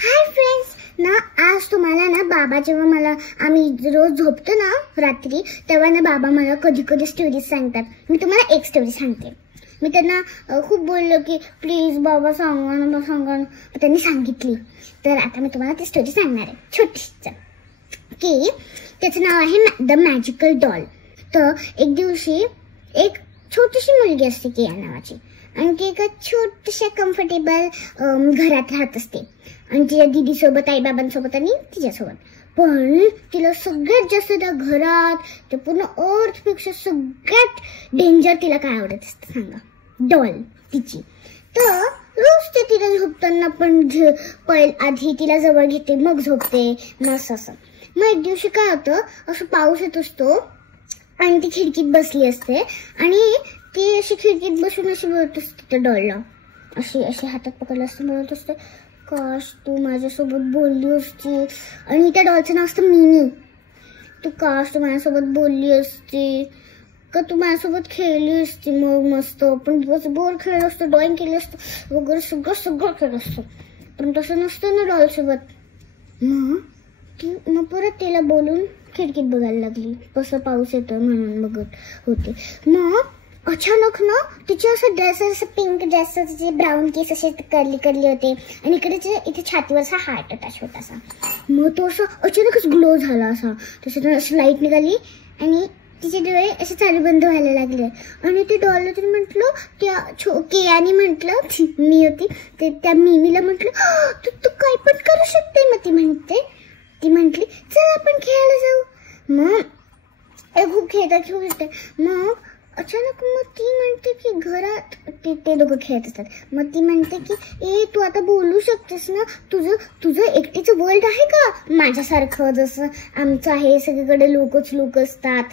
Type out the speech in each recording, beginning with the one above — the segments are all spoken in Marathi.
हाय फ्रेंड्स ना, आज तुम्हाला ना बाबा जेव्हा मला आम्ही रोज झोपतो ना रात्री, तेव्हा ना बाबा मला कधी कधी स्टोरीज सांगतात. मी तुम्हाला एक स्टोरी सांगते. मी त्यांना खूप बोललो की प्लीज बाबा सांगा ना, त्यांनी सांगितली. तर आता मी तुम्हाला ती स्टोरी सांगणार आहे, छोटीच, की त्याचं नाव आहे द मॅजिकल डॉल. तर एक दिवशी एक छोटीशी मुलगी असते किया नावाची, आणि ती एका छोट्याशा कम्फर्टेबल घरात राहत असते, आणि तिच्या दीदी सोबत, आई बाबांसोबत आणि तिच्यासोबत. पण तिला सगळ्यात जास्त त्या घरात, त्या पूर्ण अर्थपेक्षा सगळ्यात डेंजर तिला काय आवडत असतं सांगा? डॉल तिची. तर रोज ते तिला झोपताना पण आधी तिला जवळ घेते, मग झोपते, मस्त असं. मग एक दिवशी काय होतं, असं पाऊस येत असतो आणि ती खिडकीत बसली असते, आणि ती अशी खिडकीत बसून अशी बोलत असते त्या डॉलला, अशी हातात पकडलं असते, बोलत असते, काश तू माझ्यासोबत बोलली असती. आणि त्या डॉलचं नाव असतं मिनी. तू काश तू माझ्यासोबत बोलली असती, का तू माझ्यासोबत खेळली असती, मग मस्त आपण दिवसभर खेळलो असतो, ड्रॉइंग केली असतं वगैरे, सगळं खेळलं असतं. पण तसं नसतं ना डॉलसोबत. मग परत तिला बोलून खिडकीत बघायला लागली, कसं पाऊस येतो म्हणून बघत होते. मग अचानक ना तिचे असं ड्रेस, असं पिंक ड्रेस, तिचे ब्राऊन केस असे कर्ली होते, आणि इथे छातीवर असा हार्ट अटॅच होता असा. मग तो असं अचानकच ग्लो झाला असा, त्याच्यातून अशी लाईट निघाली आणि तिचे डोळे असे चालू बंद व्हायला लागले. आणि ते डॉलला तरी म्हटलं, त्या केयानी म्हटलं, मी होती ते, त्या मिमीला म्हटलं तू काय पण करू शकते. मग ती म्हटली चल आपण खेळायला जाऊ. मग खूप खेळते. मग अचानक मग ती म्हणते की घरात ते दोघं खेळत असतात. मग ती म्हणते की तू आता बोलू शकतेस ना, तुझं एकटीचं वर्ल्ड आहे का माझ्यासारखं, जसं आमचं आहे सगळीकडे लोक असतात,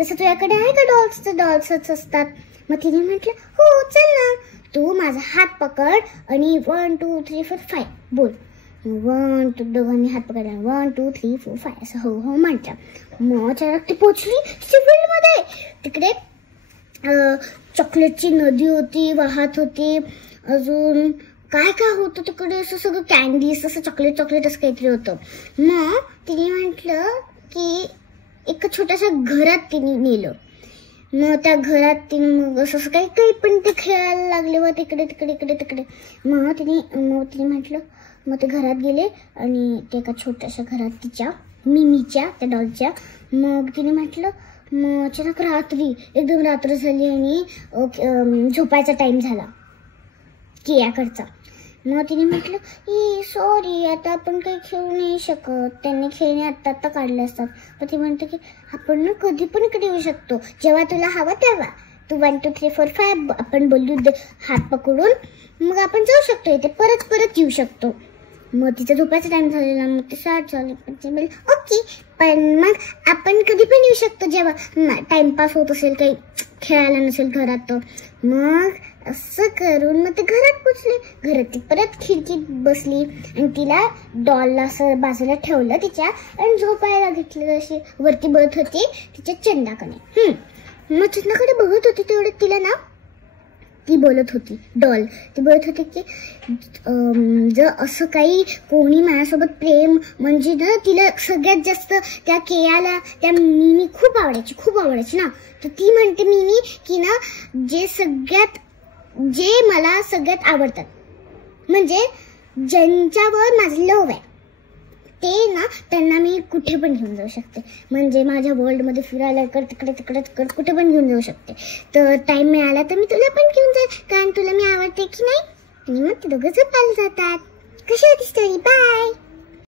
तसं तुझ्याकडे आहे का डॉल्सच असतात. मग तिने म्हटलं हो चल ना, तू माझा हात पकड आणि 1 2 3 4 5 बोल. 1 2 दोघांनी हात पकडला, 1 2 3 4 5 असं हो हो म्हणता. मग अचानक ती पोचली सिव्हिल मध्ये. तिकडे चॉकलेटची नदी होती, वाहत होती. अजून काय काय होतं तिकडे, असं सगळं कॅन्डीज, असं चॉकलेट असं काहीतरी होतं. मग तिने म्हटलं की एका छोट्याशा घरात तिने नेलं. मग त्या घरात तिने मग असं काही पण ते खेळायला लागले, व तिकडे. मग तिने म्हटलं, मग ते घरात गेले, आणि ते एका छोट्याशा घरात तिच्या मिमीच्या, त्या डॉलच्या. मग तिने म्हटलं, मग अचानक एकदम रात्र झाली, आणि झोपायचा टाइम झाला कियाकडचा. मग तिने म्हटलं सॉरी, आता आपण काही खेळू नाही शकत, त्यांनी खेळणे आत्ता काढले असतात. पण ती म्हणते की आपण ना कधी पण इकडे येऊ शकतो, जेव्हा तुला हवं तेव्हा. तू 1 2 3 4 5 आपण बोलू, हात पकडून मग आपण जाऊ शकतो, इथे परत येऊ शकतो. मग तिचा झोपायचा टाइम झालेला, मग ते 7 झाले. ओके, पण मग आपण कधी पण येऊ शकतो जेव्हा टाइमपास होत असेल, काही खेळायला नसेल घरात. मग असं करून मग ते घरात पोचले. घरात ती परत खिडकीत बसली, आणि तिला डॉलला असं बाजूला ठेवलं तिच्या, आणि झोपायला घेतलं. अशी वरती बघत होती तिच्या चंदाकडे. मग चंदाकडे बघत होती तेवढं तिला ना, ती बोलत होती डॉल, ती बोलत होती की जर असं काही कोणी माझ्यासोबत प्रेम, म्हणजे ना तिला सगळ्यात जास्त त्या केयाला, त्या मिमी खूप आवडायची ना. तर ती म्हणते मिमी की ना, जे मला सगळ्यात आवडतात, म्हणजे ज्यांच्यावर माझं लव्ह आहे, ते ना त्यांना मी कुठे पण घेऊन जाऊ शकते. म्हणजे माझ्या वर्ल्डमध्ये फिरायला तिकडे कुठे पण घेऊन जाऊ शकते. तर टाइम मिळाला तर मी तुला पण घेऊन जाईल, कारण तुला मी आवडते की नाही. आणि मग ते दोघं झोपायला जातात. कशी होती स्टोरी? बाय.